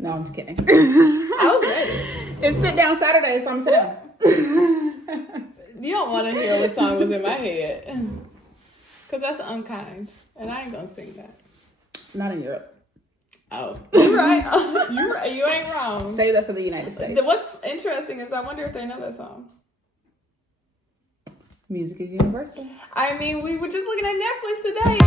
No, I'm just kidding. I was ready. It's sit down Saturday, so I'm sit down. You don't want to hear what song was in my head. Because that's unkind. And I ain't going to sing that. Not in Europe. Oh. You're right. You're right. You ain't wrong. Save that for the United States. What's interesting is I wonder if they know that song. Music is universal. I mean, we were just looking at Netflix today.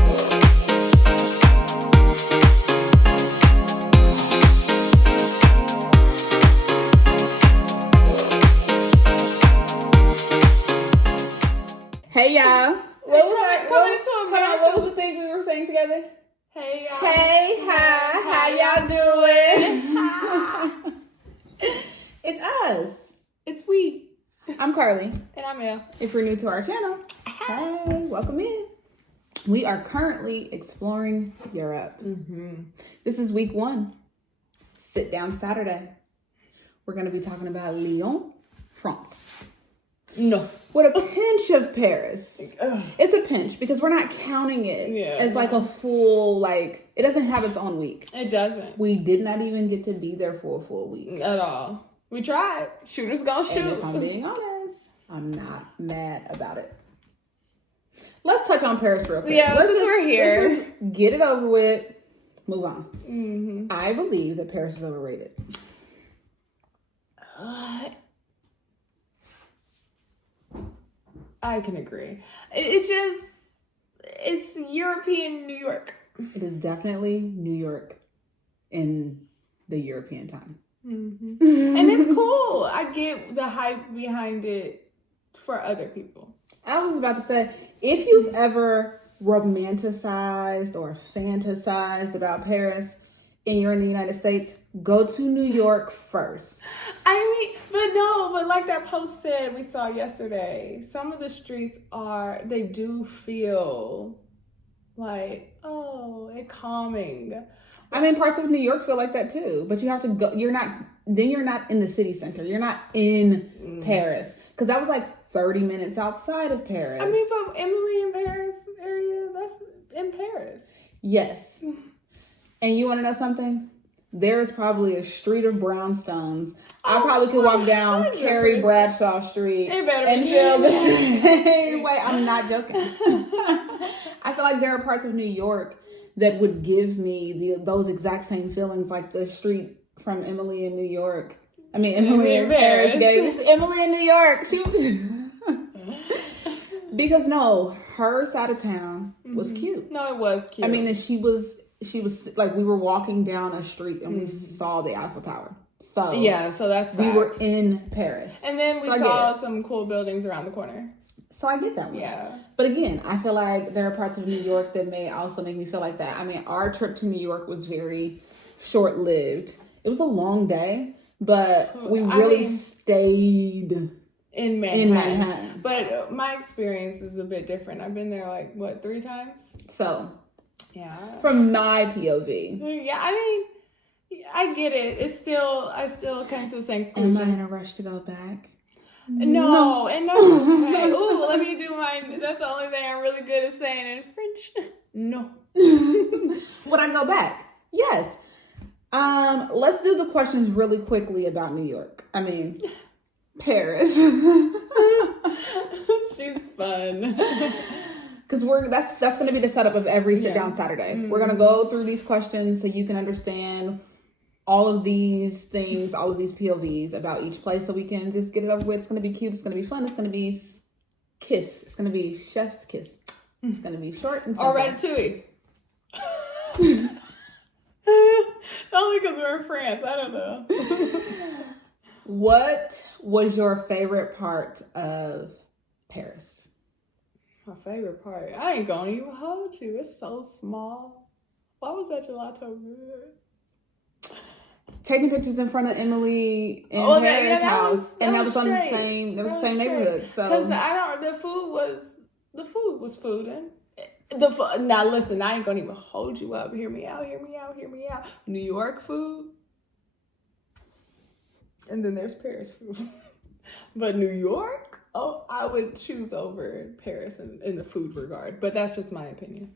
Hey, y'all. What was the thing we were saying together? Hey, y'all. Hey, hi. How y'all doing? It's us. It's we. I'm Carly. And I'm Elle. If you're new to our channel, hey, welcome in. We are currently exploring Europe. Mm-hmm. This is week 1. Sit down Saturday. We're going to be talking about Lyon, France. No. With a pinch of Paris. It's a pinch because we're not counting it as like a full, it doesn't have its own week. It doesn't. We did not even get to be there for a full week. At all. We tried. Shooters gonna shoot. And if I'm being honest, I'm not mad about it. Let's touch on Paris real quick. Yeah, we're here. Let's just get it over with. Move on. Mm-hmm. I believe that Paris is overrated. I can agree. It's European New York. It is definitely New York in the European time. Mm-hmm. And it's cool. I get the hype behind it for other people. I was about to say, if you've ever romanticized or fantasized about Paris and you're in the United States, go to New York first. But like that post said we saw yesterday, some of the streets they do feel like, and calming. I mean, parts of New York feel like that too, but you have to go, you're not in the city center. You're not in Paris. Because that was like 30 minutes outside of Paris. I mean, but Emily in Paris area, that's in Paris. Yes. And you want to know something? There's probably a street of brownstones. I probably could walk down Carrie Bradshaw Street and feel the same way. I'm not joking. I feel like there are parts of New York that would give me those exact same feelings, like the street from Emily in New York. I mean, Emily in Paris gave us Emily in New York. Because her side of town was cute. No, it was cute. I mean, and she was like, we were walking down a street and we saw the Eiffel Tower. So so that's we were in Paris. And then we saw some cool buildings around the corner. So I get that one. Yeah. But again, I feel like there are parts of New York that may also make me feel like that. I mean, our trip to New York was very short-lived. It was a long day, but we really stayed in Manhattan. But my experience is a bit different. I've been there 3 times? So, yeah. From my POV. Yeah, I mean, I get it. I still come to the same conclusion. Am I in a rush to go back? No. And that's okay. Ooh, let me do mine. That's the only thing I'm really good at saying in French. No. Would I go back? Yes. Let's do the questions really quickly about New York. I mean, Paris. She's fun. Because that's going to be the setup of every sit down Saturday. Mm-hmm. We're going to go through these questions so you can understand all of these things, all of these POVs about each place, so we can just get it over with. It's going to be cute. It's going to be fun. It's going to be kiss. It's going to be chef's kiss. It's going to be short and simple. Or ratatouille. Only because we're in France. I don't know. What was your favorite part of Paris? My favorite part? I ain't gonna even hold you. It's so small. Why was that gelato good? Taking pictures in front of Emily in Paris' house, that was on the same neighborhood. So because the food was food, and now listen, I ain't gonna even hold you up. Hear me out. New York food, and then there's Paris food, but New York. Oh, I would choose over Paris in the food regard, but that's just my opinion.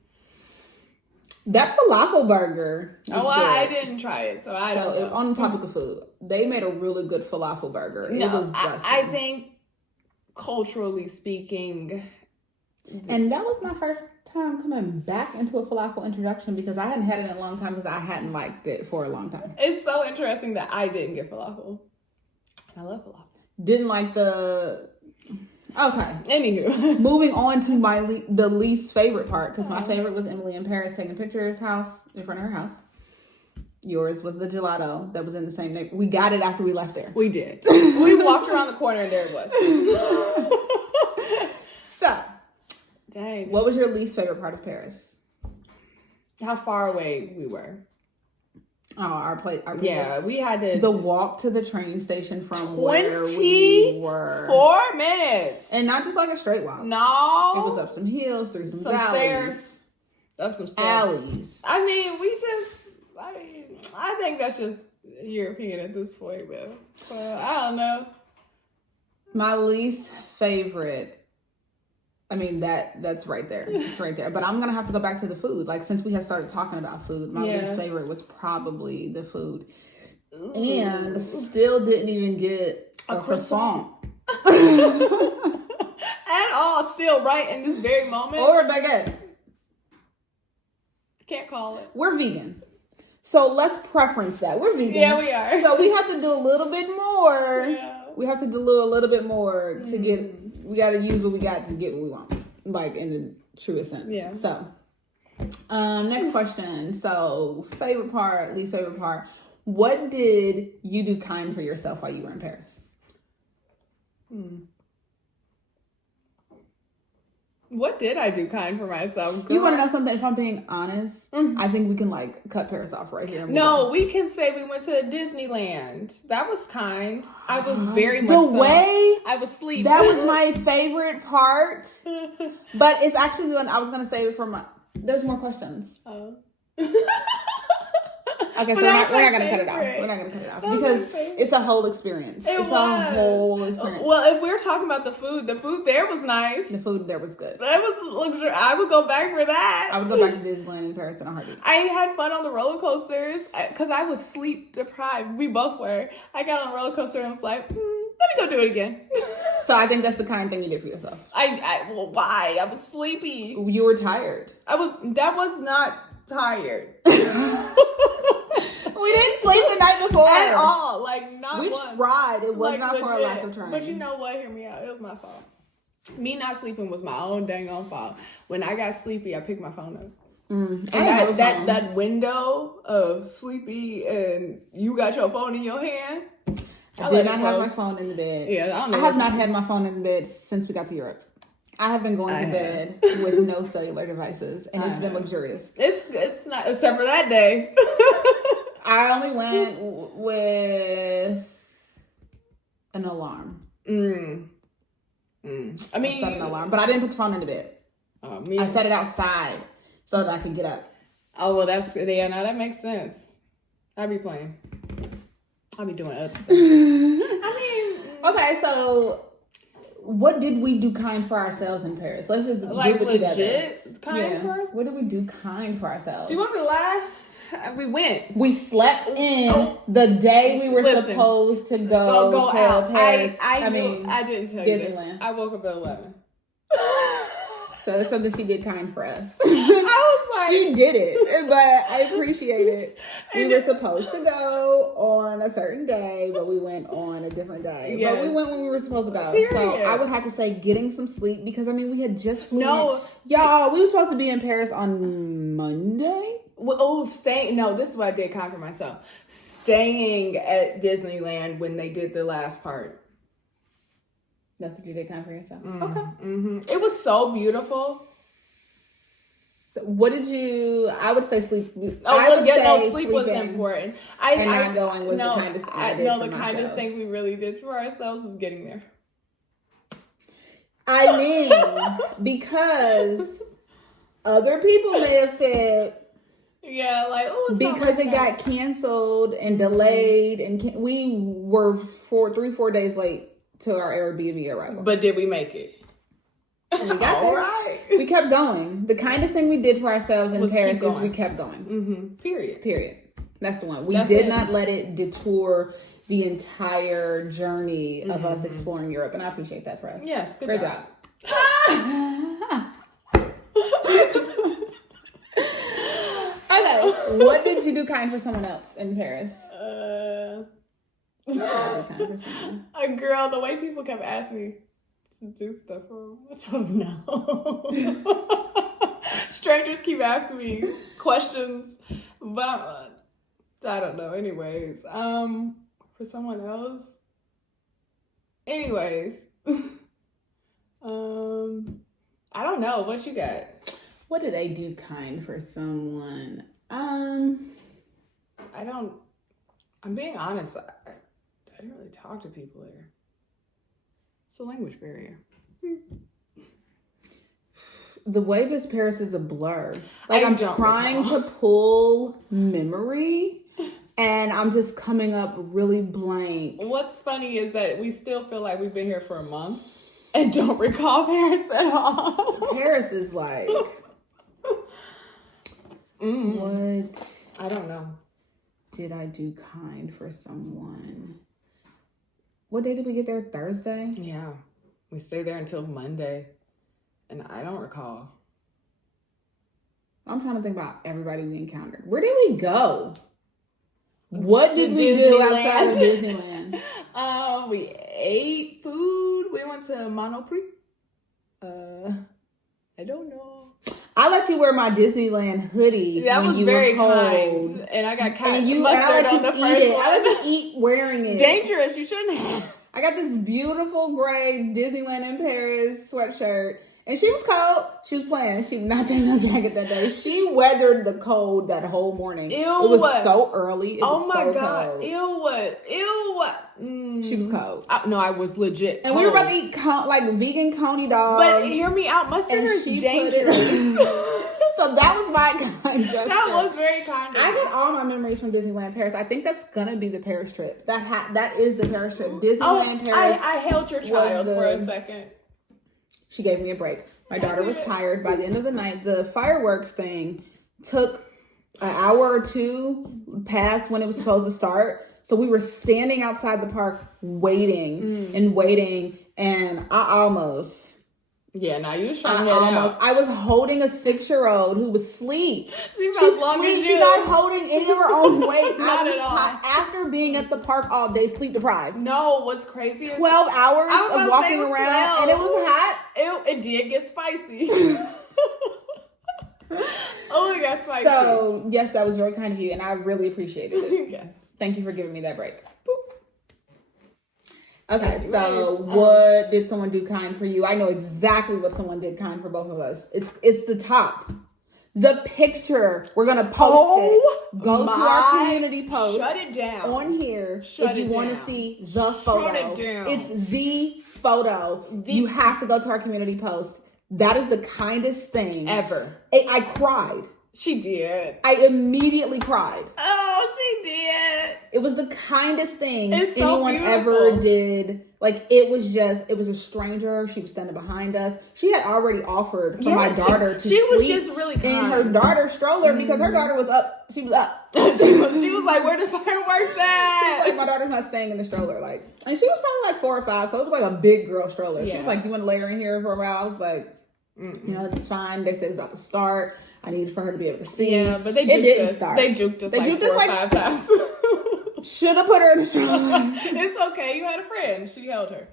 That falafel burger. Oh, I didn't try it, so I don't know. On the topic of food, they made a really good falafel burger. No, it was busted. I think, culturally speaking, and that was my first time coming back into a falafel introduction because I hadn't had it in a long time because I hadn't liked it for a long time. It's so interesting that I didn't get falafel. I love falafel. Didn't like the... Okay. Anywho, moving on to the least favorite part, because my favorite was Emily in Paris taking pictures in front of her house. Yours was the gelato that was in the same neighborhood. We got it after we left there. We did. We walked around the corner and there it was. So, dang. What was your least favorite part of Paris? How far away we were. Oh, our place. Yeah, we had the walk to the train station from where we were. 4 minutes. And not just like a straight walk. No. It was up some hills, through some stairs. Up some stairs. Alleys. I mean, I think that's just European at this point, though. I don't know. My least favorite... I mean, that's right there. It's right there. But I'm going to have to go back to the food. Like, since we had started talking about food, my least favorite was probably the food. Ooh. And still didn't even get a croissant. At all. Still right in this very moment. Or a baguette. Can't call it. We're vegan. So let's preference that. We're vegan. Yeah, we are. So we have to do a little bit more. Yeah. We have to do a little bit more to get... We got to use what we got to get what we want. Like, in the truest sense. Yeah. So, next question. So, favorite part, least favorite part. What did you do kind for yourself while you were in Paris? What did I do kind for myself? Girl? You want to know something? If I'm being honest, I think we can cut Paris off right here. No, we can say we went to Disneyland. That was kind. I was very much the way I was sleeping. That was my favorite part. But it's actually when I was gonna save it for my. There's more questions. Oh. Okay, so we're not gonna cut it off. We're not gonna cut it off because it's a whole experience. It's a whole experience. Well, if we're talking about the food there was nice. The food there was good. That was luxury. I would go back for that. I would go back to Disneyland in Paris in a heartbeat. I had fun on the roller coasters because I was sleep deprived. We both were. I got on a roller coaster and was like, let me go do it again. So I think that's the kind of thing you did for yourself. Well, why? I was sleepy. You were tired. That was not tired. We didn't sleep the night before. At all. Like, not we once. Tried. It was not legit. For a lack of trying. But you know what? Hear me out. It was my fault. Me not sleeping was my own dang on fault. When I got sleepy, I picked my phone up. And that window of sleepy and you got your phone in your hand. I did not have my phone in the bed. Yeah, I don't know. I have not had my phone in the bed since we got to Europe. I have been going to bed with no cellular devices, and it's been luxurious. It's not, except for that day. I only went with an alarm. I mean, I set an alarm, but I didn't put the phone in the bed. I set it outside so that I could get up. Oh, well, now that makes sense. I be playing. I be doing other stuff. Okay, so what did we do kind for ourselves in Paris? Let's just like group it legit together. kind for us. What did we do kind for ourselves? Do you want me to lie? We went. We slept in the day we were supposed to go to out. Paris. I didn't tell you Disneyland. This. I woke up at 11. So it's something she did kind for us. I was like... She did it, but I appreciate it. We were supposed to go on a certain day, but we went on a different day. Yes. But we went when we were supposed to go. Period. So I would have to say getting some sleep because, I mean, we had just flown in. Y'all, we were supposed to be in Paris on Monday. Well, this is what I did kind for myself. Staying at Disneyland when they did the last part. That's what you did kind for yourself? Okay. Mm-hmm. It was so beautiful. So what did you... I would say sleep. Sleep was important. Not going was the kindest thing I did for myself. The kindest thing we really did for ourselves was getting there. I mean, because other people may have said... Yeah, like, because it got canceled and delayed, and we were 4 days late to our Airbnb arrival. But did we make it? And we got there. Right. We kept going. The kindest thing we did for ourselves in Paris is we kept going. Mm-hmm. Period. That's the one. We did not let it detour the entire journey of us exploring Europe, and I appreciate that for us. Yes, great job. Okay, what did you do kind for someone else in Paris? A girl, the way people kept asking me to do stuff for them, I told them no. Strangers keep asking me questions, but I don't know. Anyways, for someone else. Anyways, I don't know. What you got? What did I do kind for someone? I'm being honest. I didn't really talk to people there. It's a language barrier. The way this Paris is a blur. Like, I'm trying to pull memory, and I'm just coming up really blank. What's funny is that we still feel like we've been here for a month and don't recall Paris at all. Paris is like... What? I don't know. Did I do kind for someone? What day did we get there? Thursday? Yeah. We stayed there until Monday. And I don't recall. I'm trying to think about everybody we encountered. Where did we go? What did we do outside of Disneyland? We ate food. We went to Monoprix. I don't know. I let you wear my Disneyland hoodie when you were cold. Kind. And I got kind and I let you eat it. I let you eat wearing it. Dangerous. You shouldn't have. I got this beautiful gray Disneyland in Paris sweatshirt. And she was cold. She was playing. She did not take no jacket that day. She weathered the cold that whole morning. Ew. It was so early. It was so God. Cold. Ew, what? She was cold. No, I was legit And cold. we were about to eat vegan coney dogs. But hear me out. Mustard is dangerous. So that was my kind gesture. That was very kind. I get all my memories from Disneyland Paris. I think that's gonna be the Paris trip. That is the Paris trip. Disneyland Paris. I held your child for a second. She gave me a break. My daughter was tired. By the end of the night, the fireworks thing took an hour or two past when it was supposed to start. So we were standing outside the park waiting and waiting, and I almost... Yeah, now you was trying to head out. I was holding a 6-year-old who was asleep. She's asleep. She's not holding any of her own weight. Not at all. After being at the park all day, sleep deprived. No, what's crazy is 12 hours of walking around, and it was hot. It did get spicy. Oh, it got spicy. So, yes, that was very kind of you, and I really appreciated it. Yes. Thank you for giving me that break. Okay, so what did someone do kind for you? I know exactly what someone did kind for both of us. It's the top. The picture. We're going to post it. Go to our community post. Shut it down. On here if you want to see the photo. Shut it down. It's the photo. You have to go to our community post. That is the kindest thing. Ever. I cried. She did. I immediately cried. Oh, she did. It was the kindest thing anyone ever did. Like, it was a stranger. She was standing behind us. She had already offered for my daughter to sleep was just really kind. in her daughter's stroller because her daughter was up. She was up. she was like, where the fireworks at? Like, my daughter's not staying in the stroller. Like, and she was probably like 4 or 5, so it was like a big girl stroller. Yeah. She was like, do you want to lay her in here for a while? I was like, it's fine. They said it's about to start. I needed for her to be able to see. Yeah, but it didn't start. They juked us like 4 or 5 times. Should have put her in the stroller. It's okay. You had a friend. She held her.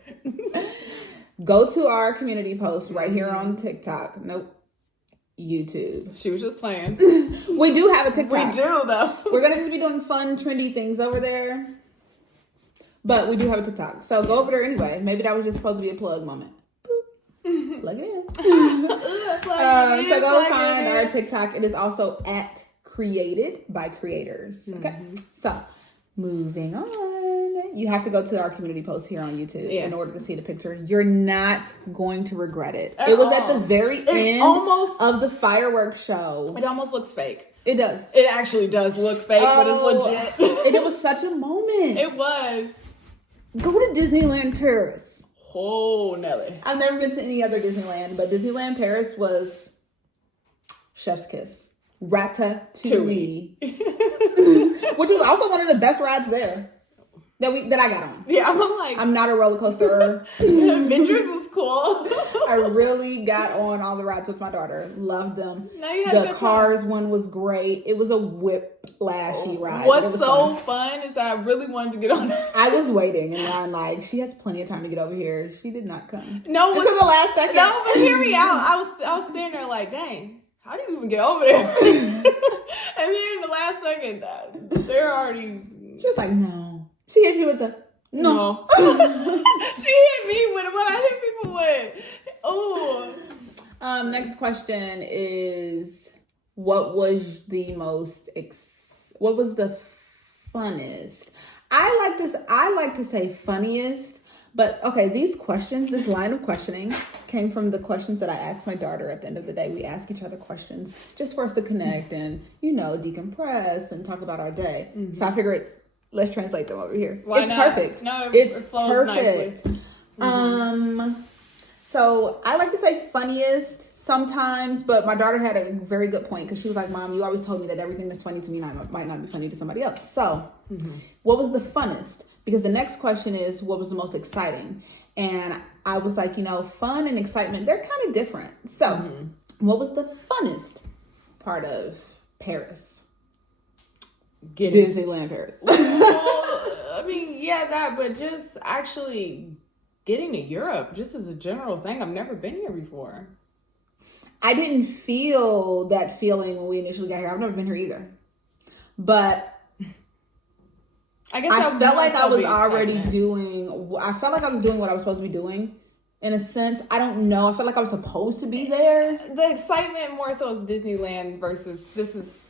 Go to our community post right here on TikTok. Nope. YouTube. She was just playing. We do have a TikTok. We do, though. We're going to just be doing fun, trendy things over there. But we do have a TikTok. So go over there anyway. Maybe that was just supposed to be a plug moment. Plug it in. So go find our TikTok. It is also at Created by Creators. Okay. So moving on. You have to go to our community post here on YouTube in order to see the picture. You're not going to regret it. It was at the very end of the fireworks show. It almost looks fake. It does. It actually does look fake, but it's legit. And it was such a moment. It was. Go to Disneyland Paris. Oh, Nelly. I've never been to any other Disneyland, but Disneyland Paris was chef's kiss. Ratatouille. Which was also one of the best rides there that I got on. Yeah, I'm not a roller coaster. Adventures was cool. I really got on all the rides with my daughter. Loved them. The Cars one was great. It was a whiplashy ride. What's so fun is that I really wanted to get on it. I was waiting and I'm like, she has plenty of time to get over here. She did not come. No, until the last second. No, but hear me out. I was standing there like, dang, how do you even get over there? And then in the last second, they're already. She was like, no. She hit you with the no. She hit me with what I hit people with. Oh. Next question is, what was the funnest? I like to say funniest, but okay, this line of questioning came from the questions that I asked my daughter at the end of the day. We ask each other questions just for us to connect and, decompress and talk about our day. Mm-hmm. So I figured, let's translate them over here. Why it's not? Perfect. No, it's flows perfect. Nicely. Mm-hmm. So I like to say funniest sometimes, but my daughter had a very good point because she was like, Mom, you always told me that everything that's funny to me might not be funny to somebody else. So what was the funnest? Because the next question is, what was the most exciting? And I was like, fun and excitement, they're kind of different. So what was the funnest part of Paris? Disneyland Paris. Well, but just actually getting to Europe, just as a general thing. I've never been here before. I didn't feel that feeling when we initially got here. I've never been here either. But I felt like I was doing what I was supposed to be doing. In a sense, I don't know. I felt like I was supposed to be there. The excitement more so is Disneyland versus this is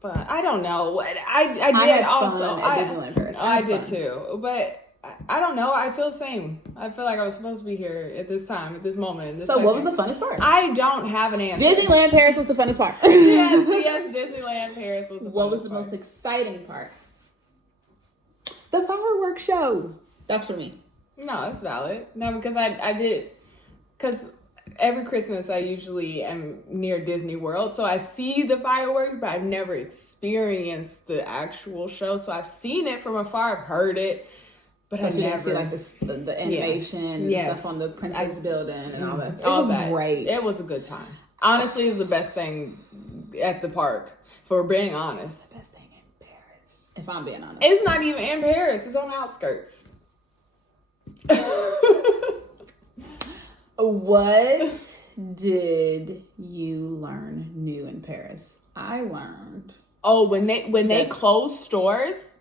fun. I don't know. I did also. Fun at Disneyland Paris. I did too. But I don't know. I feel the same. I feel like I was supposed to be here at this time, at this moment. So what was the funnest part? I don't have an answer. Disneyland Paris was the funnest part. yes, Disneyland Paris was the funnest part. What was the most exciting part? The fireworks show. That's for me. No, that's valid. No, because I did. Because every Christmas I usually am near Disney World. So I see the fireworks, but I've never experienced the actual show. So I've seen it from afar. I've heard it. But I never see like the animation and stuff on the Princess Building and all that. It was great. It was a good time. Honestly, it was the best thing at the park, for being honest. The best thing in Paris, if I'm being honest. It's not even in Paris. It's on the outskirts. What did you learn new in Paris? I learned. Oh, when they closed stores.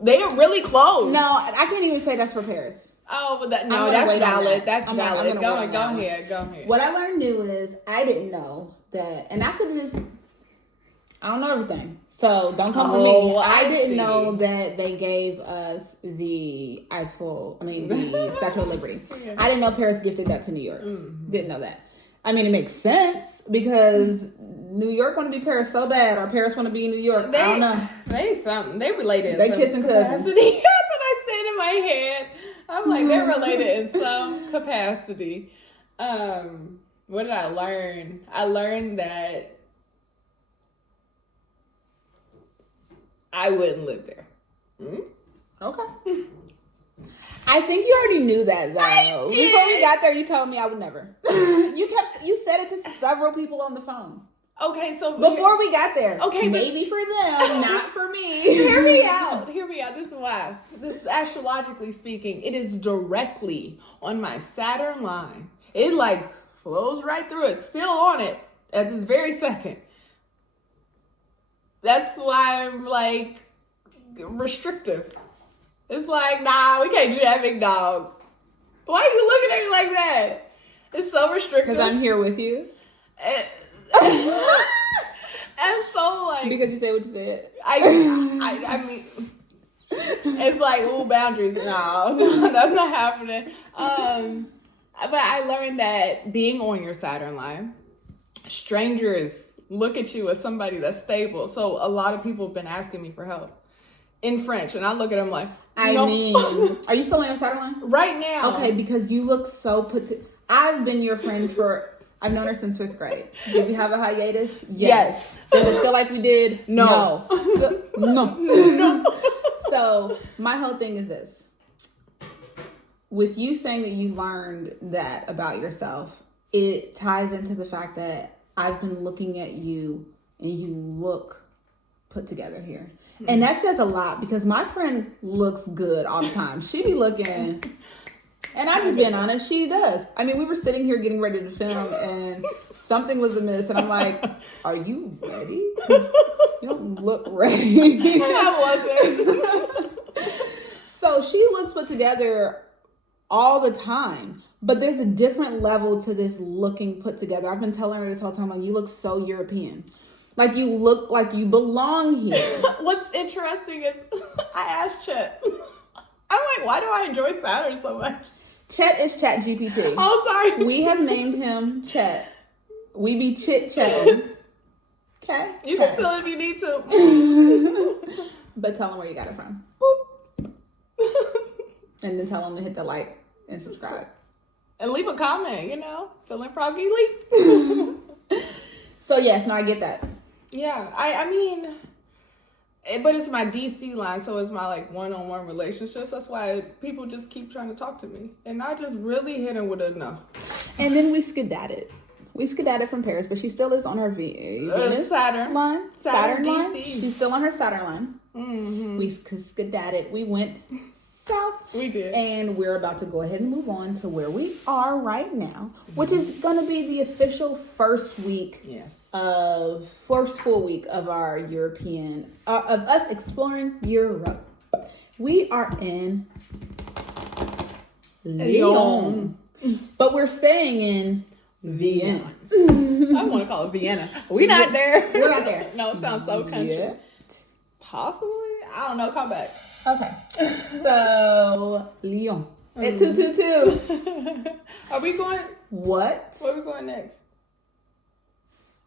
They are really closed. No, I can't even say that's for Paris. Oh, but that's valid. That's valid. Go ahead. What I learned new is I didn't know that, and I don't know everything. So don't come for me. I didn't know that they gave us the Statue of Liberty. Yeah. I didn't know Paris gifted that to New York. Mm-hmm. Didn't know that. I mean, it makes sense because New York want to be Paris so bad, or Paris want to be New York. I don't know. They related. They kissing cousins. That's what I said in my head. I'm like, they're related in some capacity. What did I learn? I learned that I wouldn't live there. Okay. I think you already knew that though. Before we got there, you told me I would never. You said it to several people on the phone. Okay, so before we got there. Okay, maybe for them, not for me. Hear me out. This is why. This is astrologically speaking. It is directly on my Saturn line. It flows right through it. Still on it at this very second. That's why I'm restrictive. It's nah, we can't do that, big dog. Why are you looking at me like that? It's so restrictive. Because I'm here with you. And so because you said what you said. I mean, it's ooh, boundaries. No, that's not happening. But I learned that being on your Saturn line, strangers look at you as somebody that's stable. So a lot of people have been asking me for help. in French, and I look at him like, I mean, are you still on your sideline? Right now. Okay, because you look so I've been your friend I've known her since 5th grade. Did we have a hiatus? Yes. Did it feel like we did? No. No. So my whole thing is this. With you saying that you learned that about yourself, it ties into the fact that I've been looking at you and you look put together here. Mm-hmm. And that says a lot because my friend looks good all the time. She be looking... And I'm just being honest, she does. I mean, we were sitting here getting ready to film and something was amiss. And I'm like, are you ready? You don't look ready. I wasn't. So she looks put together all the time. But there's a different level to this looking put together. I've been telling her this whole time, like, you look so European. Like, you look like you belong here. What's interesting is I asked Chet. I'm like, why do I enjoy Saturn so much? Chet is Chat GPT. Oh, sorry. We have named him Chet. We be chit-chatting. Okay? You can steal if you need to. But tell him where you got it from. Boop. And then tell him to hit the like and subscribe. And leave a comment, Feeling froggy leak. So, yes, no, I get that. Yeah, I mean... But it's my DC line, so it's my like one-on-one relationships. That's why people just keep trying to talk to me. And I just really hit him with a no. And then we skedadded. We skedadded from Paris, but she still is on her Saturn line. Saturn line. DC. She's still on her Saturn line. Mm-hmm. We skedadded. We went south. We did. And we're about to go ahead and move on to where we are right now, which is going to be the official first week. Yes. First full week of our European, of us exploring Europe. We are in Lyon, but we're staying in Vienna. I want to call it Vienna. We're not there. We're not there. No, it sounds so country. Yet. Possibly. I don't know. Come back. Okay. So Lyon at 222. Are we going? What? Where are we going next?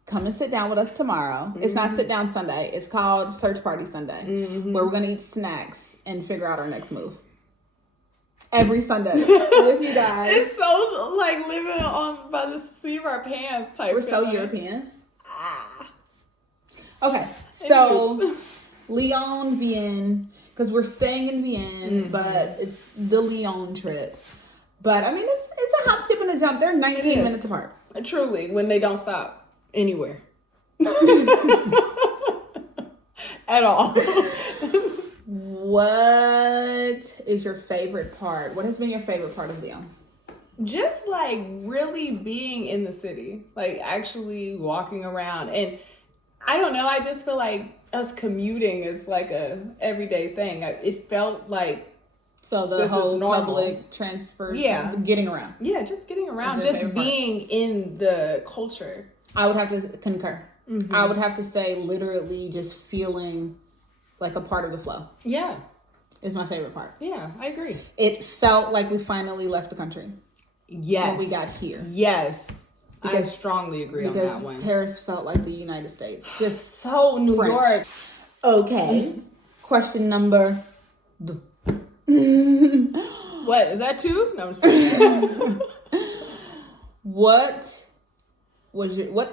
Come and sit down with us tomorrow. Mm-hmm. It's not Sit Down Sunday. It's called Search Party Sunday, where we're going to eat snacks and figure out our next move. Every Sunday with you guys. It's so like living on by the seat of our pants type. We're so European. Okay, so Lyon, Vienne, because we're staying in Vienne, but it's the Lyon trip. But I mean, it's a hop, skip, and a jump. They're 19 minutes apart. Truly, when they don't stop. Anywhere. At all. What is your favorite part? What has been your favorite part of Lyon? Just like really being in the city. Like actually walking around. And I don't know, I just feel like us commuting is like a everyday thing. It felt like the whole public transport. Yeah. Getting around. Yeah, just getting around. Just being in the culture. I would have to concur. Mm-hmm. I would have to say literally just feeling like a part of the flow. Yeah. Is my favorite part. Yeah, I agree. It felt like we finally left the country. Yes. When we got here. Yes. I strongly agree on that one. Because Paris felt like the United States. Just so New York. Okay. Question number... What? Is that 2? No, I'm just kidding. What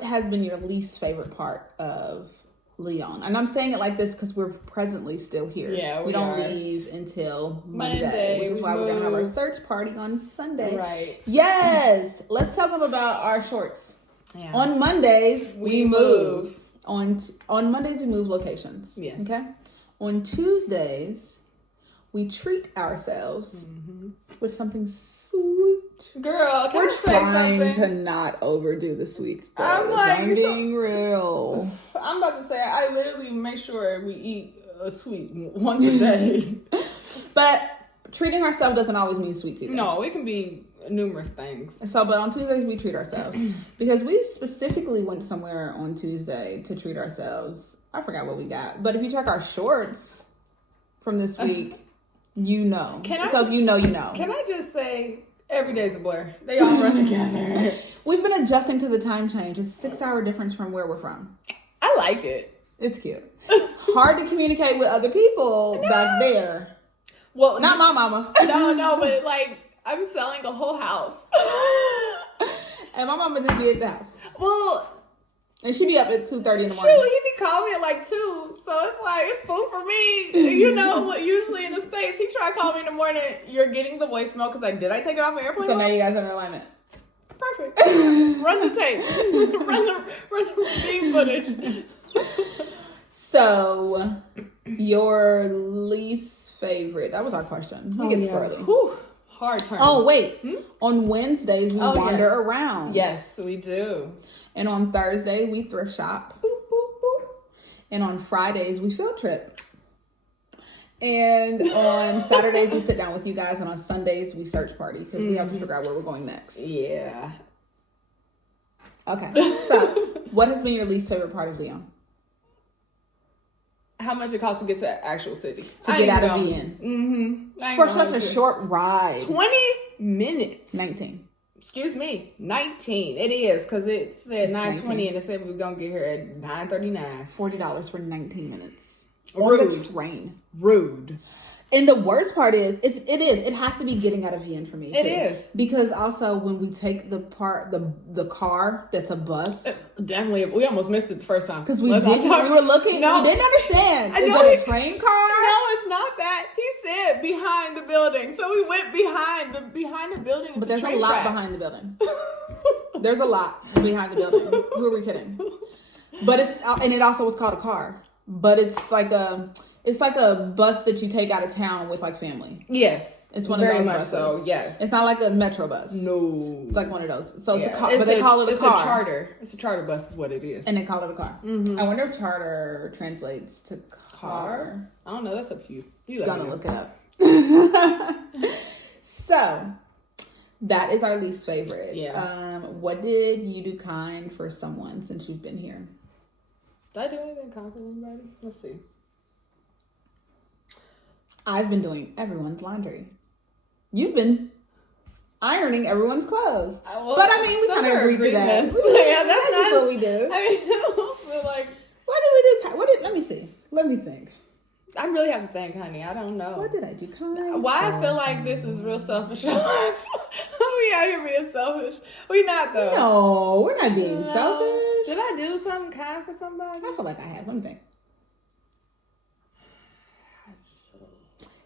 has been your least favorite part of Lyon? And I'm saying it like this because we're presently still here. Yeah, we don't leave until Monday, which is why we're gonna have our search party on Sunday. Right. Yes. Let's tell them about our shorts. Yeah. On Mondays we move. On Mondays we move locations. Yes. Okay. On Tuesdays we treat ourselves with something sweet. Girl, we're trying to not overdo the sweets, but I'm being real. I'm about to say, I literally make sure we eat a sweet once a day. But treating ourselves doesn't always mean sweets either. No, it can be numerous things. So, but on Tuesdays we treat ourselves. Because we specifically went somewhere on Tuesday to treat ourselves. I forgot what we got. But if you check our shorts from this week, you know. If you know, you know. Can I just say, every day's a blur. They all run together. We've been adjusting to the time change. It's a 6-hour difference from where we're from. I like it. It's cute. hard to communicate with other people back there. Well, not my mama. No, but like I'm selling a whole house. And my mama just be at the house. Well, and she be up at 2:30 in the morning. True, he be calling me at like 2, so it's like it's 2 for me. You know what? Usually in the States, he try to call me in the morning. You're getting the voicemail because did I take it off an airplane? So now you guys are in alignment. Perfect. Run the tape. run the feed footage. So, your least favorite? That was our question. It gets squirrely. Whew. Hard terms. Oh wait, on Wednesdays we wander around. Yes, we do. And on Thursday we thrift shop. Boop, boop, boop. And on Fridays we field trip. And on Saturdays we sit down with you guys, and on Sundays we search party because we have to figure out where we're going next. Yeah. Okay. So, what has been your least favorite part of Lyon? How much it costs to get to the actual city. To get out of Lyon. For such a short ride. 20 minutes. 19. Excuse me. 19. It is, because it said 9:20 and it said we were going to get here at 9:39. $40 for 19 minutes. Rude. On the train. Rude. And the worst part is, it has to be getting out of Lyon for me. It is. Because also when we take the car that's a bus. Definitely. We almost missed it the first time. Because we were looking. No. We didn't understand. Is it a train car? No, it's not that. He said behind the building. So we went behind the building. But there's a lot behind the building. There's a lot behind the building. Who are we kidding? But it also was called a car. But it's like a bus that you take out of town with like family. Yes. It's one of those buses. So, yes. It's not like a metro bus. No. It's like one of those. So but they call it a car. It's a charter. It's a charter bus is what it is. And they call it a car. Mm-hmm. I wonder if charter translates to car. I don't know. That's up to you. You're gonna look it up. So, that is our least favorite. Yeah. What did you do kind for someone since you've been here? Did I do anything kind for anybody? Let's see. I've been doing everyone's laundry. You've been ironing everyone's clothes. Well, but I mean, we kind of agreed to that. Yeah, that's just what we do. I mean, I don't feel like. Let me see. Let me think. I really have to think, honey. I don't know. What did I do kind? Why I feel like this is real selfish. We out here being selfish. We not though. No, we're not being selfish. Did I do something kind for somebody? I feel like I had one thing.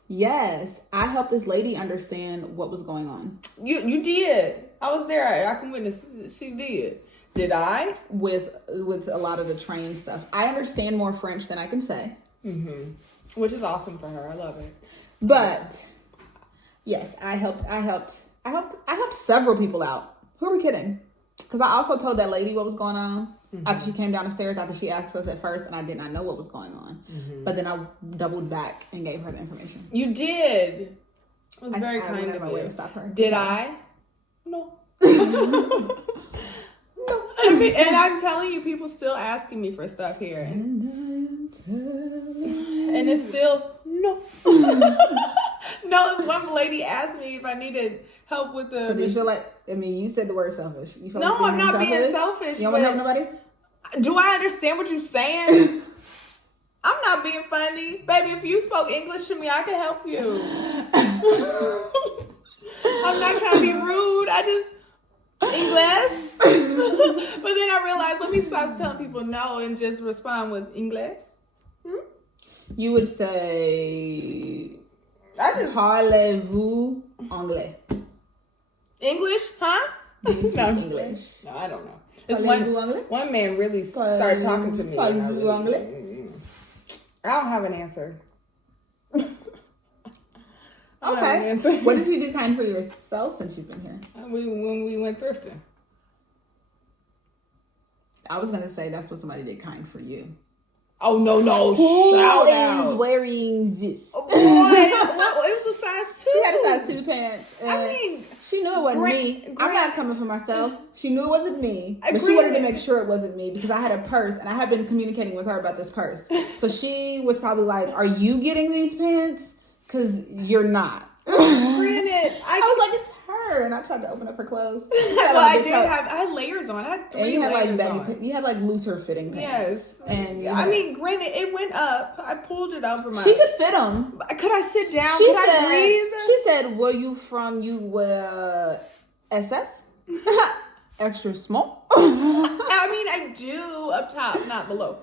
Yes, I helped this lady understand what was going on. You did. I was there. I can witness. She did. Did I? With a lot of the train stuff. I understand more French than I can say. Mm-hmm. Which is awesome for her. I love it. But yes, I helped several people out. Who are we kidding? Because I also told that lady what was going on. Mm-hmm. After she came down the stairs, after she asked us at first, and I did not know what was going on. Mm-hmm. But then I doubled back and gave her the information. You did. It was very kind of my way to stop her. Did I? No. No. And I'm telling you, people still asking me for stuff here. And it's still no. No, this one lady asked me if I needed help with the. So do you feel like? I mean, you said the word selfish. You feel no, I'm not being selfish. You don't want to help nobody. Do I understand what you're saying? I'm not being funny, baby. If you spoke English to me, I could help you. I'm not trying to be rude. I just English. But then I realized, let me stop telling people no and just respond with English. You would say, parlez-vous anglais? English, huh? No, English. No, I don't know. It's one man really started talking to me. I don't have an answer. Okay. What did you do kind for yourself since you've been here? When we went thrifting. I was gonna say that's what somebody did kind for you. Oh no! Who is wearing this? Oh, boy, it was a size 2. She had a size 2 pants. I mean, she knew it wasn't me. I'm not coming for myself. She knew it wasn't me, but she wanted to make sure it wasn't me because I had a purse and I had been communicating with her about this purse. So she was probably like, "Are you getting these pants? Because you're not." Granted, I was like, "It's her." her. And I tried to open up her clothes. Well, I had layers on. I had 3 you had layers on. You had like looser fitting pants. Yes. And granted, it went up. I pulled it over my... She could fit them. Could I sit down? I breathe? She said, were you from SS? Extra small? I do up top, not below.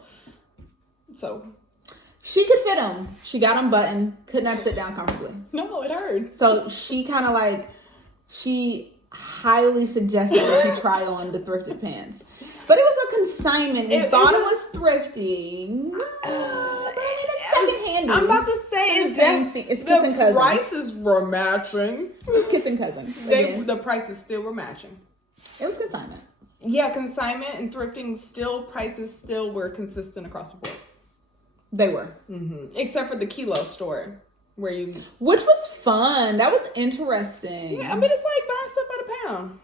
So... She could fit them. She got them buttoned. Could not sit down comfortably. No, it hurt. So she kind of she highly suggested that you try on the thrifted pants. But it was a consignment. We thought it was thrifty. It's secondhand. I'm about to say it's kiss and cousin. The prices were matching. It's kiss and cousin. The prices still were matching. It was consignment. Yeah, consignment and thrifting prices still were consistent across the board. They were. Mm-hmm. Except for the kilo store which was fun. That was interesting. Yeah, it's like buying stuff by the pound.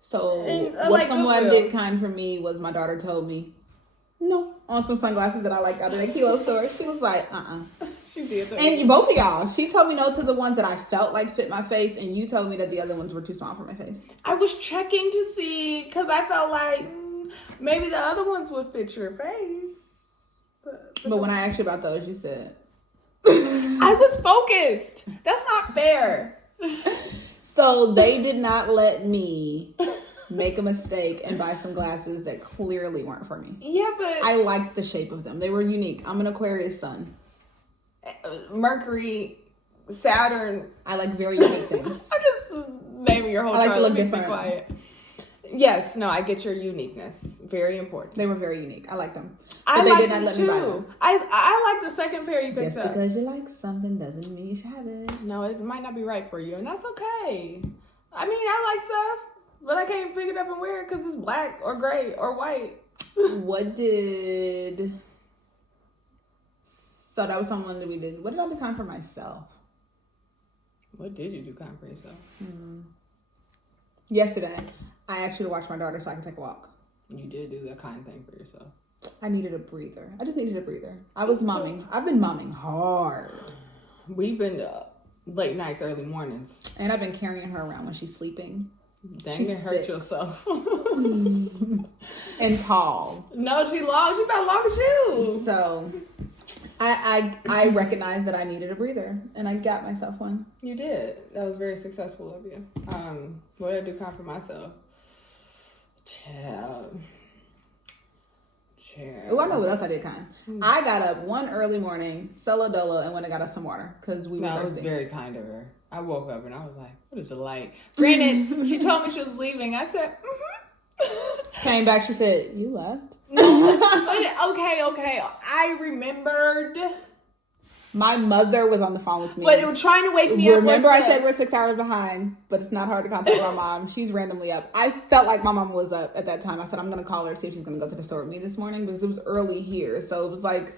So what someone did kind for me was my daughter told me no on some sunglasses that I liked out of the kilo store. She was like, She did. And both of y'all. She told me no to the ones that I felt like fit my face, and you told me that the other ones were too small for my face. I was checking to see because I felt like maybe the other ones would fit your face. But when I asked you about those, you said... I was focused. That's not fair. So they did not let me make a mistake and buy some glasses that clearly weren't for me. Yeah, but... I liked the shape of them. They were unique. I'm an Aquarius sun. Mercury, Saturn. I like very unique things. I'm just naming your whole chart. I like to look different. Be quiet. Yes, no, I get your uniqueness. Very important. They were very unique. I liked them. But they did not let me buy them. I like the second pair you picked up. Just because you like something doesn't mean you should have it. No, it might not be right for you, and that's okay. I like stuff, but I can't pick it up and wear it because it's black or gray or white. So that was someone that we did. What did I do kind for myself? What did you do kind for yourself? Yesterday, I asked you to watch my daughter so I could take a walk. You did do that kind thing for yourself. I needed a breather. I just needed a breather. I was momming. I've been momming hard. We've been late nights, early mornings. And I've been carrying her around when she's sleeping. Dang, it hurt yourself. And tall. No, she long. She about long as you. So... I recognized that I needed a breather, and I got myself one. You did. That was very successful of you. What did I do for myself? Child. Oh, I know what else I did kind. I got up one early morning, solo dolo, and went and got us some water because we were thirsty. That was very kind of her. I woke up and I was like, what a delight. Granted, she told me she was leaving. I said, Came back, she said, you left? Okay. I remembered. My mother was on the phone with me. But it was trying to wake me up. Remember I said we're 6 hours behind, but it's not hard to contact my mom. She's randomly up. I felt like my mom was up at that time. I said, I'm going to call her, see if she's going to go to the store with me this morning because it was early here. So it was like...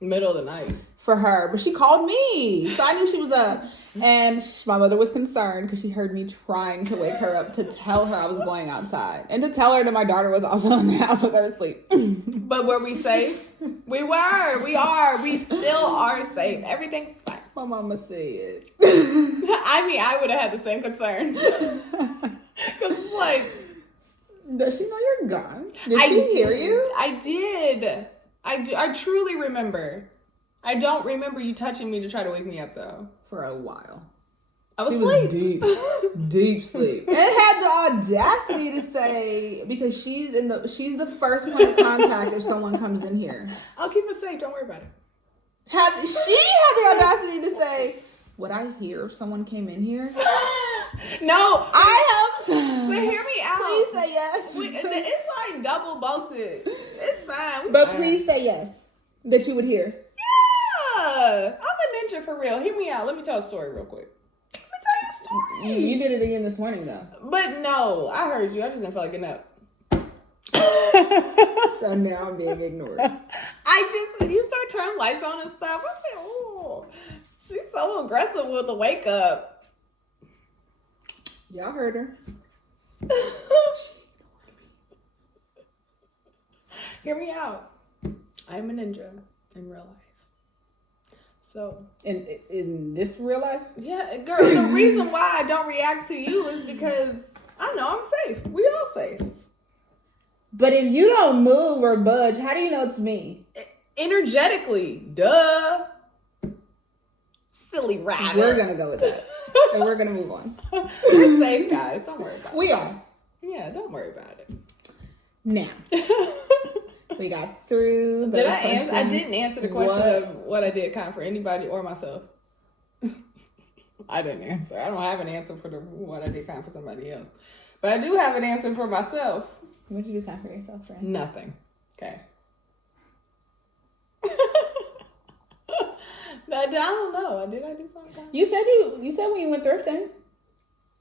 middle of the night. For her. But she called me. So I knew she was up. And my mother was concerned because she heard me trying to wake her up to tell her I was going outside. And to tell her that my daughter was also in the house with her asleep. But were we safe? We were. We are. We still are safe. Everything's fine. My mama said. I would have had the same concerns. Because it's like... Does she know you're gone? Did she hear you? I did. I truly remember. I don't remember you touching me to try to wake me up, though. For a while. I was asleep. Deep sleep. And had the audacity to say, because she's the first point of contact if someone comes in here. I'll keep it safe. Don't worry about it. She had the audacity to say, would I hear if someone came in here? No. I hope so. But hear me out. Please say yes. It's like double bolted. It's fine. But please say yes. That you would hear. Yeah. I'm a ninja for real. Hear me out. Let me tell a story real quick. Let me tell you a story. You did it again this morning, though. But no, I heard you. I just didn't feel like getting up. So now I'm being ignored. When you start turning lights on and stuff, I said, oh, she's so aggressive with the wake up. Y'all heard her. Hear me out. I am a ninja in real life. So in this real life, yeah, girl. The reason why I don't react to you is because I know I'm safe. We all safe. But if you don't move or budge, how do you know it's me? Energetically, duh. Silly rabbit. We're gonna go with that, and we're gonna move on. We're safe, guys. Don't worry about it. We are. Yeah, don't worry about it. Now. We got through those questions. I didn't answer the question of what I did kind for anybody or myself. I didn't answer. I don't have an answer for what I did kind for somebody else. But I do have an answer for myself. What did you do kind for yourself, friend? Nothing. Okay. I don't know. Did I do something? You said when you went thrifting.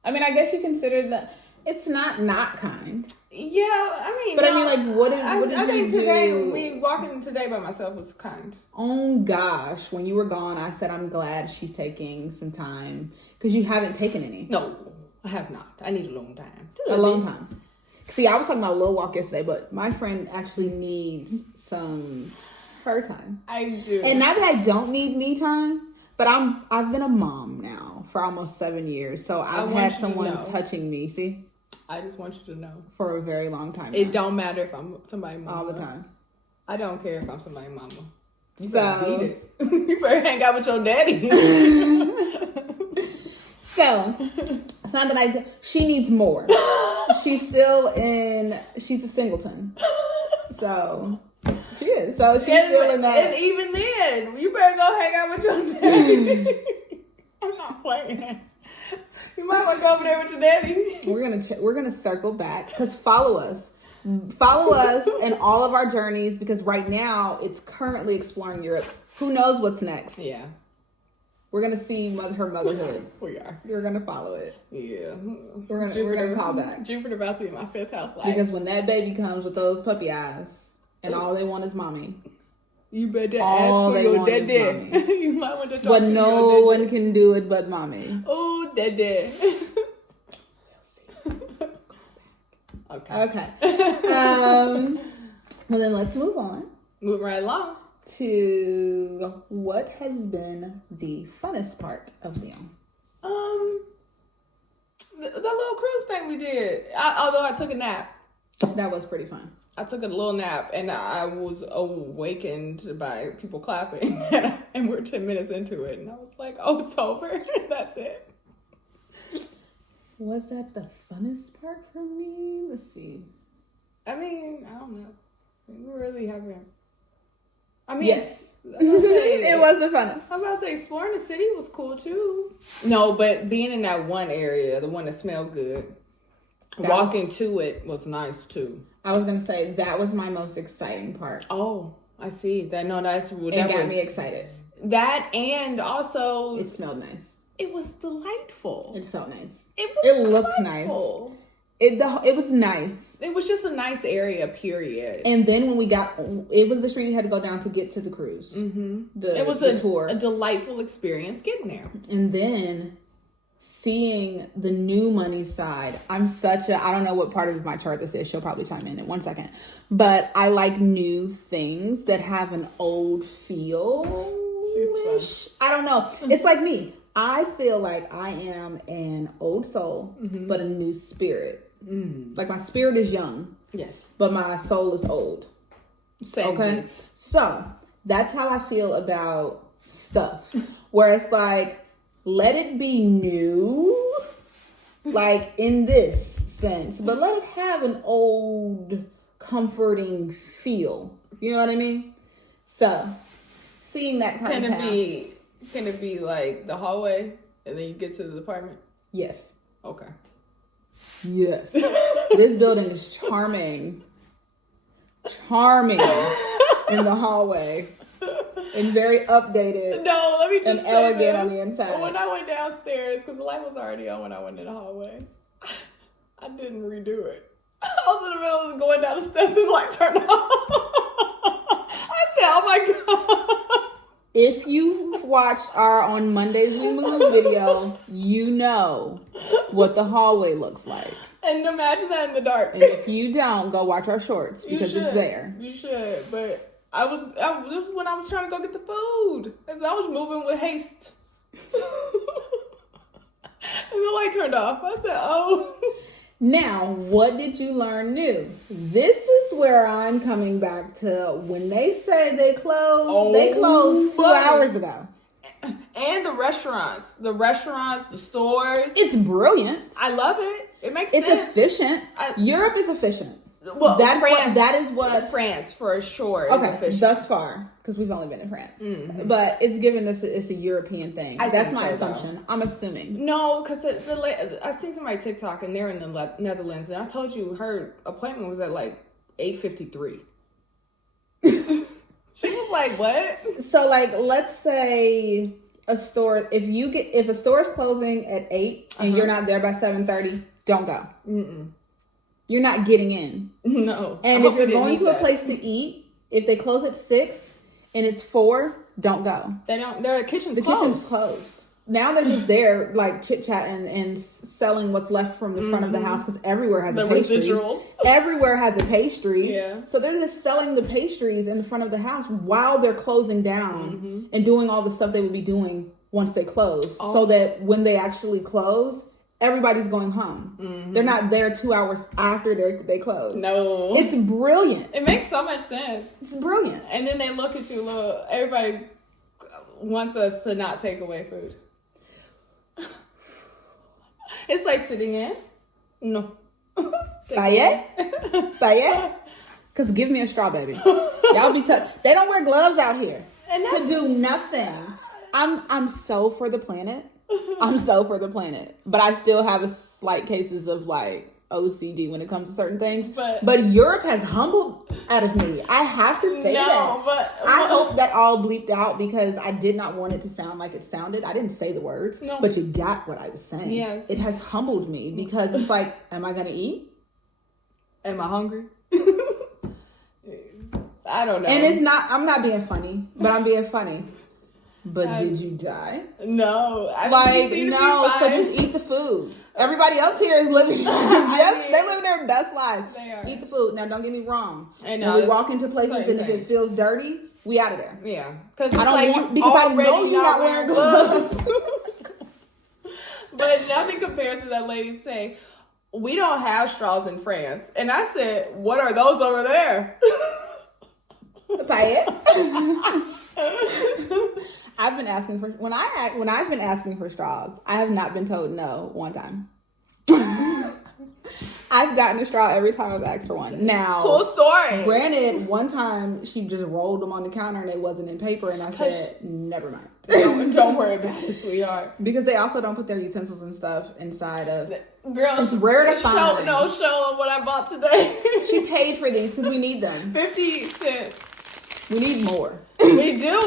I mean, I guess you considered that. It's not kind. Yeah, I mean. But no, I mean, like, what did you do? Today, walking today by myself was kind. Oh, gosh. When you were gone, I said, I'm glad she's taking some time. Because you haven't taken any. No, I have not. I need a long time. A long time. See, I was talking about a little walk yesterday, but my friend actually needs some her time. I do. And not that I don't need me time, but I've been a mom now for almost 7 years. So I've had someone touching me, see? I just want you to know. For a very long time now. It don't matter if I'm somebody's mama. All the time. I don't care if I'm somebody's mama. You better beat it. You better hang out with your daddy. So, it's not that she needs more. She's a singleton. So, she is. So, she's still in that. And even then, you better go hang out with your daddy. I'm not playing. You might want to go over there with your daddy. We're gonna circle back because follow us and all of our journeys, because right now it's currently exploring Europe. Who knows what's next? Yeah, we're gonna see her motherhood. We are. We're gonna follow it. Yeah, we're gonna call back. Jupiter about to be my 5th house life. Because when that baby comes with those puppy eyes and all they want is mommy. You better ask for your daddy. You might want to talk but no one can do it but mommy. Oh, daddy. Okay. Well, then let's move on. Move right along to what has been the funnest part of Lyon. The little cruise thing we did. Although I took a nap. That was pretty fun. I took a little nap and I was awakened by people clapping and we're 10 minutes into it and I was like, oh, it's over. That's it. Was that the funnest part for me? Let's see. I mean, I don't know. We were really having... yes. It was the funnest. I was about to say, exploring the city was cool too. No, but being in that one area, the one that smelled good, walking to it was nice too. I was going to say, that was my most exciting part. Oh, I see. That got me excited. That and also... It smelled nice. It was delightful. It felt nice. It looked nice. It was nice. It was just a nice area, period. And then when it was the street you had to go down to get to the cruise. Mm-hmm. It was a tour. A delightful experience getting there. And then seeing the new money side. I don't know what part of my chart this is. She'll probably chime in 1 second. But I like new things that have an old feel. I don't know. It's like me. I feel like I am an old soul, but a new spirit. Mm. Like my spirit is young. Yes. But my soul is old. Same. Okay? So that's how I feel about stuff. Where it's like, let it be new, like in this sense, but let it have an old, comforting feel. You know what I mean? So, seeing that part of town. Can it be like the hallway and then you get to the apartment? Yes. Okay. Yes. This building is charming in the hallway. And very updated. No, let me just and say elegant this. on the inside. When I went downstairs, because the light was already on when I went in the hallway, I didn't redo it. I was in the middle of going down the steps and the light turned off. I said, oh my God. If you watch our On Mondays We Move video, you know what the hallway looks like. And imagine that in the dark. And if you don't, go watch our shorts because it's there. You should, but This was when I was trying to go get the food. As I was moving with haste. And the light turned off. I said, oh. Now, what did you learn new? This is where I'm coming back to when they say they closed 2 hours ago. And the restaurants, the stores. It's brilliant. I love it. It makes sense. It's efficient. Europe is efficient. Well, that is what France for sure. Okay, thus far, because we've only been in France, but it's given this. It's a European thing. That's my assumption. Though. I'm assuming. No, because I seen somebody TikTok and they're in the Netherlands, and I told you her appointment was at like 8:53. She was like, "What?" So, like, let's say a store. If a store is closing at 8 and you're not there by 7:30, don't go. You're not getting in. No. And if you're going to a place to eat, if they close at 6 and it's 4, don't go. They don't. Their kitchen's closed. The kitchen's closed. Now they're just there, like chit-chatting and selling what's left from the front of the house because everywhere has a pastry. Residuals. Everywhere has a pastry. Yeah. So they're just selling the pastries in the front of the house while they're closing down and doing all the stuff they would be doing once they close. Oh. So that when they actually close, everybody's going home. They're not there 2 hours after they close. No. It's brilliant. It makes so much sense. It's brilliant. And then they look at you, everybody wants us to not take away food. It's like sitting in. No. Bayet? Because give me a straw, baby. Y'all be tough. They don't wear gloves out here to do nothing. I'm so for the planet. I'm so for the planet. But I still have a slight cases of like OCD when it comes to certain things. But Europe has humbled out of me. I have to say that. But I hope that all bleeped out because I did not want it to sound like it sounded. I didn't say the words, but you got what I was saying. Yes. It has humbled me because it's like, am I going to eat? Am I hungry? I don't know. And it's not, I'm not being funny, but I'm being funny. But did you die? No. No, so just eat the food. Everybody else here is living they're living their best life. Eat the food. Now, don't get me wrong. When we walk into places and if it feels dirty, we out of there. Yeah. Because I know you're not wearing gloves. But nothing compares to that lady saying, we don't have straws in France. And I said, what are those over there? I've been asking for when I've been asking for straws, I have not been told no one time. I've gotten a straw every time I've asked for one. Now, cool story. Granted, one time she just rolled them on the counter and it wasn't in paper, and I said, "Never mind, don't worry about it, sweetheart." Because they also don't put their utensils and stuff inside of. Girl, it's rare to find. Show them what I bought today. She paid for these because we need them. 50 cents. We need more. We do.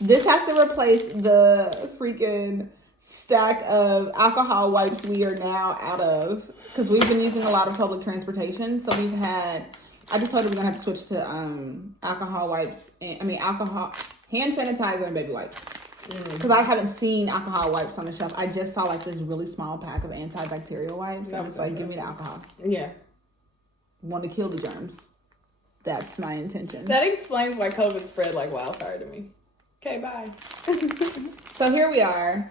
This has to replace the freaking stack of alcohol wipes we are now out of because we've been using a lot of public transportation. So I just told her we're gonna have to switch to alcohol wipes. Alcohol, hand sanitizer, and baby wipes. Because I haven't seen alcohol wipes on the shelf. I just saw like this really small pack of antibacterial wipes. And it's like, give me the alcohol. Yeah. Want to kill the germs. That's my intention. That explains why COVID spread like wildfire to me. Okay, bye. So here we are.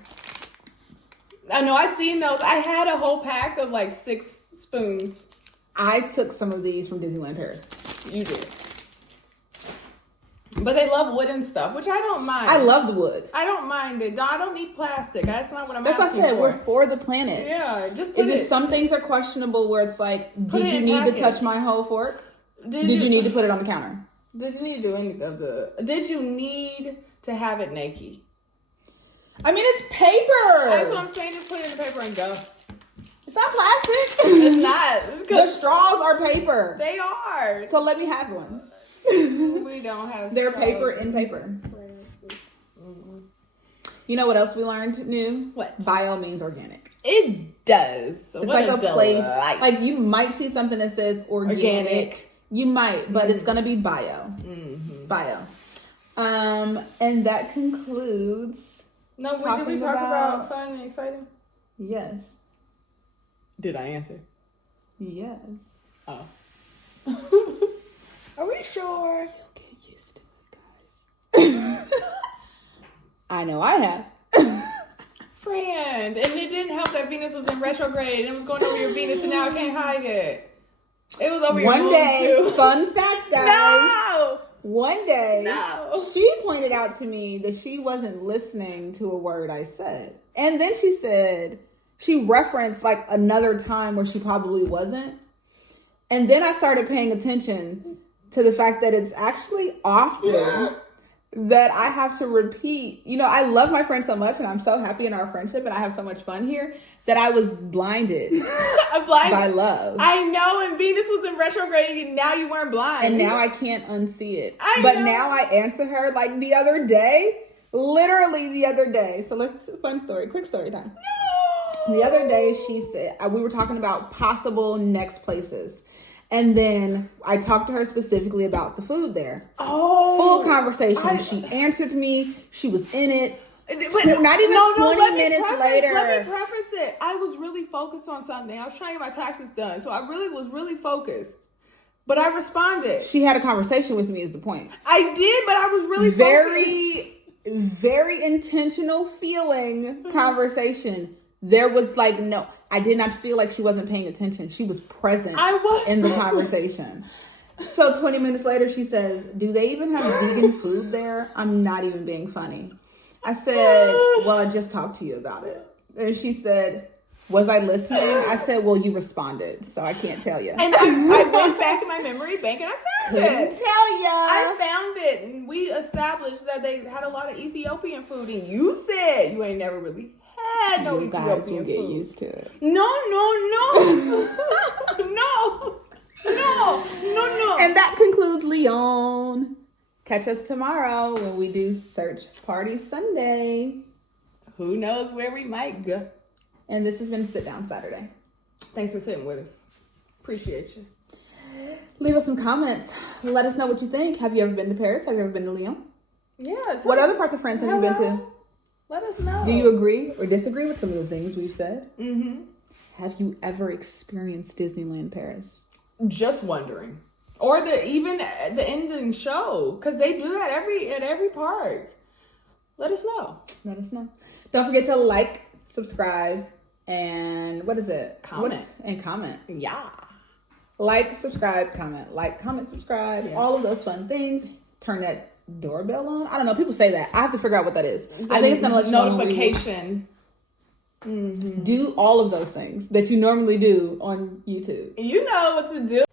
I know, I seen those. I had a whole pack of like 6 spoons. I took some of these from Disneyland Paris. You did. But they love wood and stuff, which I don't mind. I love the wood. I don't mind it. No, I don't need plastic. That's not what I'm asking for. That's what I said. We're for the planet. Yeah, just some things are questionable where it's like, did you need to touch my whole fork? Did you need to put it on the counter? Did you need to do any of did you need to have it naked? I mean, it's paper. That's what I'm saying. Just put it in the paper and go. It's not plastic. It's not. The straws are paper. They are. So let me have one. We don't have They're paper in paper. You know what else we learned new? What? Bio means organic. It does. It's like a place. Like you might see something that says organic. You might, but it's going to be bio. It's bio. And that concludes. No, did we talk about fun and exciting? Yes. Did I answer? Yes. Oh. Are we sure? You'll get used to it, guys. I know I have. Friend, and it didn't help that Venus was in retrograde and it was going over your Venus, and now I can't hide it. It was over your moon, too. Fun fact, guys. No! One day, No. she pointed out to me that she wasn't listening to a word I said. And then she referenced like another time where she probably wasn't. And then I started paying attention to the fact that it's actually often that I have to repeat. You know, I love my friend so much and I'm so happy in our friendship and I have so much fun here that I was blinded by love. I know, and Venus was in retrograde and now you weren't blind. And now I can't unsee it. But now I answer her like the other day, literally the other day. So quick story time. No! The other day she said, we were talking about possible next places. And then I talked to her specifically about the food there. Oh. Full conversation. She answered me. She was in it. Not even 20 minutes later. Let me preface it. I was really focused on something. I was trying to get my taxes done. So I was really focused. But I responded. She had a conversation with me is the point. I did, but I was really focused. Very intentional feeling conversation. There was like, no, I did not feel like she wasn't paying attention. She was present in the conversation. So 20 minutes later, she says, do they even have vegan food there? I'm not even being funny. I said, well, I just talked to you about it. And she said, was I listening? I said, well, you responded, so I can't tell you. And I went back in my memory bank and I found it. Couldn't tell ya. I found it. And we established that they had a lot of Ethiopian food. And you said you ain't never really had no Ethiopian food. You guys will get used to it. No. No. And that concludes Lyon. Catch us tomorrow when we do Search Party Sunday. Who knows where we might go. And this has been Sit Down Saturday. Thanks for sitting with us. Appreciate you. Leave us some comments. Let us know what you think. Have you ever been to Paris? Have you ever been to Lyon? Yeah. What other parts of France have you been to? Let us know. Do you agree or disagree with some of the things we've said? Mm-hmm. Have you ever experienced Disneyland Paris? Just wondering. Or even the ending show. Because they do that at every park. Let us know. Let us know. Don't forget to like, subscribe, and what is it? Comment. Comment. Yeah. Like, subscribe, comment. Like, comment, subscribe. Yeah. All of those fun things. Turn that doorbell on. I don't know. People say that. I have to figure out what that is. I think it's going to let you know notification. Do all of those things that you normally do on YouTube. You know what to do.